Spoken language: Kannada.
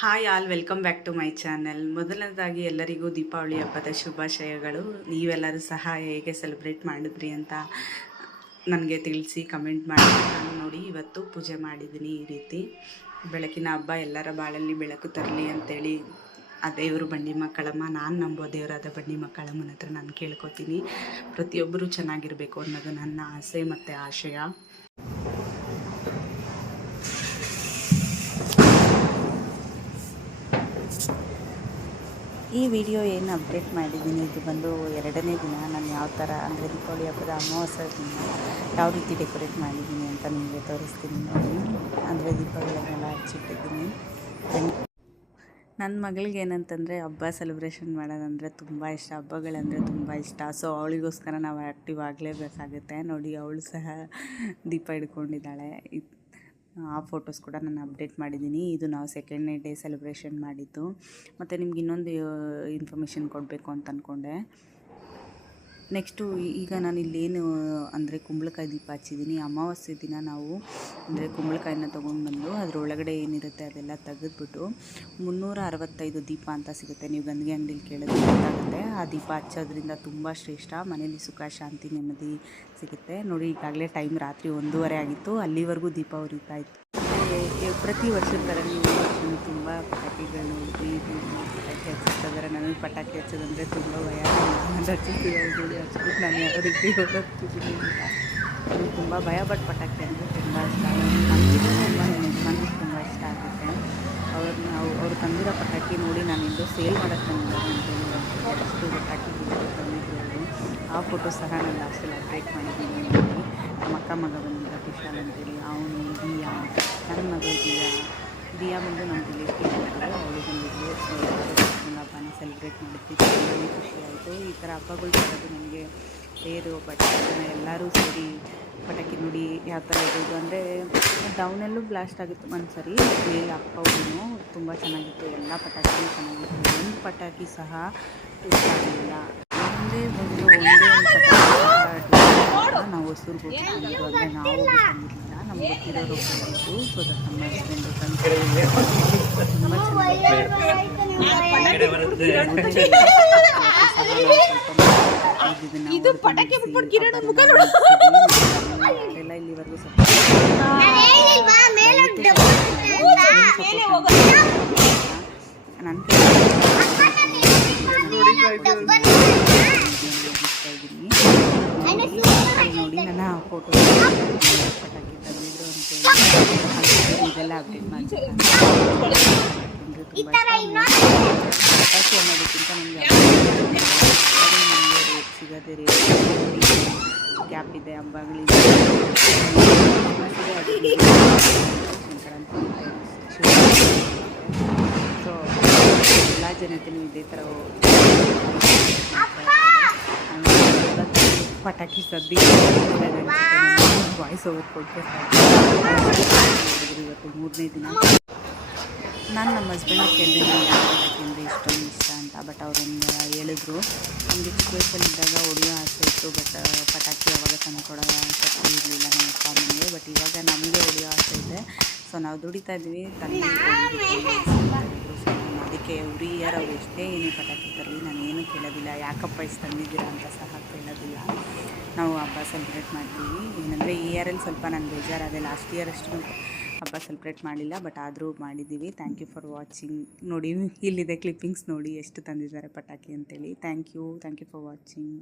Hi all, welcome back to my channel. ಮೊದಲನೇದಾಗಿ ಎಲ್ಲರಿಗೂ ದೀಪಾವಳಿ ಹಬ್ಬದ ಶುಭಾಶಯಗಳು. ನೀವೆಲ್ಲರೂ ಸಹ ಹೇಗೆ ಸೆಲೆಬ್ರೇಟ್ ಮಾಡಿದ್ರಿ ಅಂತ ನನಗೆ ತಿಳಿಸಿ ಕಮೆಂಟ್ ಮಾಡಿ. ನಾನು ನೋಡಿ, ಇವತ್ತು ಪೂಜೆ ಮಾಡಿದ್ದೀನಿ ಈ ರೀತಿ. ಬೆಳಕಿನ ಹಬ್ಬ, ಎಲ್ಲರ ಬಾಳಲ್ಲಿ ಬೆಳಕು ತರಲಿ ಅಂತೇಳಿ ಆ ದೇವರು ಬಂಡಿ ಮಕ್ಕಳಮ್ಮ, ನಾನು ನಂಬೋ ದೇವರಾದ ಬಂಡಿ ಮಕ್ಕಳಮ್ಮನ ಹತ್ರ ನಾನು ಕೇಳ್ಕೊತೀನಿ. ಪ್ರತಿಯೊಬ್ಬರು ಚೆನ್ನಾಗಿರಬೇಕು ಅನ್ನೋದು ನನ್ನ ಆಸೆ ಮತ್ತು ಆಶಯ. ಈ ವಿಡಿಯೋ ಏನು ಅಪ್ಡೇಟ್ ಮಾಡಿದ್ದೀನಿ? ಇದು ಬಂದು ಎರಡನೇ ದಿನ ನಾನು ಯಾವ ಥರ ಅಂದರೆ ದೀಪಾವಳಿ ಹಬ್ಬದ ಅಮಾವಾಸ್ಯ ದಿನ ಯಾವ ರೀತಿ ಡೆಕೋರೇಟ್ ಮಾಡಿದ್ದೀನಿ ಅಂತ ನಿಮಗೆ ತೋರಿಸ್ತೀನಿ ನೋಡಿ. ಅಂದರೆ ದೀಪಗಳನ್ನೆಲ್ಲ ಹಚ್ಚಿಟ್ಟಿದ್ದೀನಿ. ನನ್ನ ಮಗಳಿಗೆ ಏನಂತಂದರೆ ಹಬ್ಬ ಸೆಲೆಬ್ರೇಷನ್ ಮಾಡೋದಂದರೆ ತುಂಬ ಇಷ್ಟ. ಹಬ್ಬಗಳಂದರೆ ತುಂಬ ಇಷ್ಟ. ಸೊ ಅವಳಿಗೋಸ್ಕರ ನಾವು ಆ್ಯಕ್ಟಿವ್ ಆಗಲೇಬೇಕಾಗುತ್ತೆ. ನೋಡಿ, ಅವಳು ಸಹ ದೀಪ ಹಿಡ್ಕೊಂಡಿದ್ದಾಳೆ. ಆ ಫೋಟೋಸ್ ಕೂಡ ನಾನು ಅಪ್ಡೇಟ್ ಮಾಡಿದ್ದೀನಿ. ಇದು ನಾವು ಸೆಕೆಂಡ್ನೇ ಡೇ ಸೆಲೆಬ್ರೇಷನ್ ಮಾಡಿದ್ದು. ಮತ್ತು ನಿಮ್ಗೆ ಇನ್ನೊಂದು ಇನ್ಫಾರ್ಮೇಷನ್ ಕೊಡಬೇಕು ಅಂತ ಅಂದ್ಕೊಂಡೆ ನೆಕ್ಸ್ಟು ಈಗ ನಾನು ಇಲ್ಲೇನು ಅಂದರೆ ಕುಂಬಳಕಾಯಿ ದೀಪ ಹಚ್ಚಿದ್ದೀನಿ ಅಮಾವಾಸ್ಯೆ ದಿನ ನಾವು, ಅಂದರೆ ಕುಂಬಳಕಾಯಿನ ತೊಗೊಂಡು ಬಂದು ಅದರೊಳಗಡೆ ಏನಿರುತ್ತೆ ಅದೆಲ್ಲ ತೆಗೆದ್ಬಿಟ್ಟು ಮುನ್ನೂರ ಅರವತ್ತೈದು ದೀಪ ಅಂತ ಸಿಗುತ್ತೆ. ನೀವು ಗಂದಿಗೆ ಅಂಗಡಿಲಿ ಕೇಳಿದ್ರೆ ಗೊತ್ತಾಗುತ್ತೆ. ಆ ದೀಪ ಹಚ್ಚೋದ್ರಿಂದ ತುಂಬ ಶ್ರೇಷ್ಠ ಮನೇಲಿ ಸುಖ, ಶಾಂತಿ, ನೆಮ್ಮದಿ ಸಿಗುತ್ತೆ. ನೋಡಿ, ಈಗಾಗಲೇ ಟೈಮ್ ರಾತ್ರಿ ಒಂದೂವರೆ ಆಗಿತ್ತು. ಅಲ್ಲಿವರೆಗೂ ದೀಪ ಉರಿತಾ ಇತ್ತು. ಪ್ರತಿ ವರ್ಷದ ಥರ ನೀವು ತುಂಬ ಹಚ್ಚಿಸ್ತಿದ್ದಾರೆ ನನಗೆ ಪಟಾಕಿ ಹಚ್ಚೋದಂದರೆ ತುಂಬ ಭಯ. ನೋಡಿ ಹಚ್ಬಿಟ್ಟು ನಾನು ಯಾವ ರೀತಿ ಹೋಗ್ತಿದ್ದೀನಿ ನನಗೆ ತುಂಬ ಭಯ, ಬಟ್ ಪಟಾಕಿ ಅಂದರೆ ತುಂಬ ಇಷ್ಟ. ನನಗೆ ತುಂಬ ನನಗೆ ತುಂಬ ಇಷ್ಟ ಆಗುತ್ತೆ. ಅವ್ರು ಅವ್ರು ತಂದಿರೋ ಪಟಾಕಿ ನೋಡಿ ನಾನು ಇಂದು ಸೇಲ್ ಮಾಡೋಕ್ಕೆ ಅಂತ ಅಷ್ಟು ಪಟಾಕಿ ತಂದಿದ್ರು ಆ ಫೋಟೋ ಸಹ ನಾನು ಲಾಸ್ಟಲ್ಲಿ ಅಪ್ಡೇಟ್ ಮಾಡಿದ್ದೀನಿ ನಮ್ಮ ಅಕ್ಕ ಮಗ ಬಂದಿದ್ದ ಕುಶಾಲ್ ಅಂತೇಳಿ. ಅವನು ದಿಯಾ ನನ್ನ ಮಗಳು ದಿಯಾ ದಿಯಾ ಬಂದು ನಮ್ಮ ರಿಲೇಟಿವ್ ಅವಳು ಬಂದಿದ್ಲು ಒಂದು ಹಬ್ಬನ ಸೆಲೆಬ್ರೇಟ್ ಮಾಡಿದ್ವಿ ತುಂಬಾ ಖುಷಿ ಆಯಿತು. ಈ ಥರ ಹಬ್ಬಗಳು ಬರೋದು ನನಗೆ ಸೇರು ಪಟಾಕಿ ಎಲ್ಲರೂ ಸೇರಿ ಪಟಾಕಿ ನುಡಿ ಯಾವ ಥರ ಇರೋದು ಅಂದರೆ ಡೌನಲ್ಲೂ ಬ್ಲಾಸ್ಟ್ ಆಗಿತ್ತು ಒಂದು ಸರಿ ಮೇಲೆ ಅಪ್ಪ ತುಂಬ ಚೆನ್ನಾಗಿತ್ತು. ಎಲ್ಲ ಪಟಾಕಿನೂ ಚೆನ್ನಾಗಿತ್ತು. ಒಂದು ಪಟಾಕಿ ಸಹ ಇಷ್ಟ ಆಗಲಿಲ್ಲ ಒಂದೇ ಒಂದು ಒಂದೇ ಒಂದು ಪಟಾಕಿ ಸಹ ನಾವು ಹೊಸೂರ್ಗೆ ಹೋಗಿ ತಂದಿದ್ದು ಅಂದರೆ ನಾವು ಹೋಗಿ ತಂದಿರಲಿಲ್ಲ ನಮ್ಗೆ ಗೊತ್ತಿರೋರು ಬಂದಿದ್ದು ಸೊ ದಟ್ ನಮ್ಮ ಹಸ್ಬೆಂಡು ತಂದು ತುಂಬ ಚೆನ್ನಾಗಿ ಇದು ಪಟಾಕಿ ಎಲ್ಲ ಇಲ್ಲಿವರೆಗೂ ಸ್ವಲ್ಪ ನನ್ನ ನೋಡಿ ನನ್ನ ಫೋಟೋ ಪಟಾಕಿ ತಂದಿದ್ರು ಅಂತೇಳಿ ಇದೆಲ್ಲ ಅಪ್ಡೇಟ್ ಮಾಡ್ತೀನಿ ಪಟಾಕಿ ಅನ್ನೋದಕ್ಕಿಂತ ನನಗೆ ಸಿಗದೆ ರೀ ಗ್ಯಾಪ್ ಇದೆ ಹಬ್ಬಗಳಿಗೆ ಸೊ ಎಲ್ಲ ಜನತೆನೂ ಇದೇ ಥರ ಪಟಾಕಿ ಸದ್ದಿ ವಾಯ್ಸ್ ಓವರ್ ಕೊಡ್ಬೇಕು ಇವತ್ತು ಮೂರನೇ ದಿನ. ನಾನು ನಮ್ಮ ಹಸ್ಬೆಂಡ್ ಕೇಳಿದೆ ನನಗೆ ಅಂದರೆ ಇಷ್ಟೊಂದು ಇಷ್ಟ ಅಂತ ಬಟ್ ಅವರೊಂದು ಹೇಳಿದ್ರು. ಚಿಕ್ಕ ವಯಸ್ಸಲ್ಲಿದ್ದಾಗ ಹೊಡೆಯೋ ಆಸೆ ಇತ್ತು ಬಟ್ ಪಟಾಕಿ ಅವಾಗ ತಂದುಕೊಡೋ ಶಕ್ತಿ ಇರಲಿಲ್ಲ ನಮ್ಮ ಅಪ್ಪ ಬಟ್ ಇವಾಗ ನಮಗೆ ಹೊಡೆಯೋ ಆಸೆ ಇದೆ. ಸೊ ನಾವು ದುಡಿತಾ ಇದ್ವಿ, ತಂದು ಅದಕ್ಕೆ ಎವ್ರಿ ಇಯರ್ ಅವ್ರು ಎಷ್ಟೇ ಏನೇ ಪಟಾಕಿ ತರಲಿ ನಾನು ಏನೂ ಕೇಳೋದಿಲ್ಲ. ಯಾಕಪ್ಪ ಇಷ್ಟು ತಂದಿದ್ದೀರಾ ಅಂತ ಸಹ ಕೇಳೋದಿಲ್ಲ. ಸೆಲೆಬ್ರೇಟ್ ಮಾಡ್ತೀವಿ. ಏನಂದರೆ ಈ ಇಯರಲ್ಲಿ ಸ್ವಲ್ಪ ನಾನು ಬೇಜಾರಾದೆ ಲಾಸ್ಟ್ ಇಯರ್ ಅಷ್ಟು ಹಬ್ಬ ಸೆಲೆಬ್ರೇಟ್ ಮಾಡಲಿಲ್ಲ ಬಟ್ ಆದರೂ ಮಾಡಿದ್ದೀವಿ ಥ್ಯಾಂಕ್ ಯು ಫಾರ್ ವಾಚಿಂಗ್ ನೋಡಿ, ಇಲ್ಲಿದೆ ಕ್ಲಿಪ್ಪಿಂಗ್ಸ್ ನೋಡಿ, ಎಷ್ಟು ತಂದಿದ್ದಾರೆ ಪಟಾಕಿ ಅಂತೇಳಿ. Thank you thank you for watching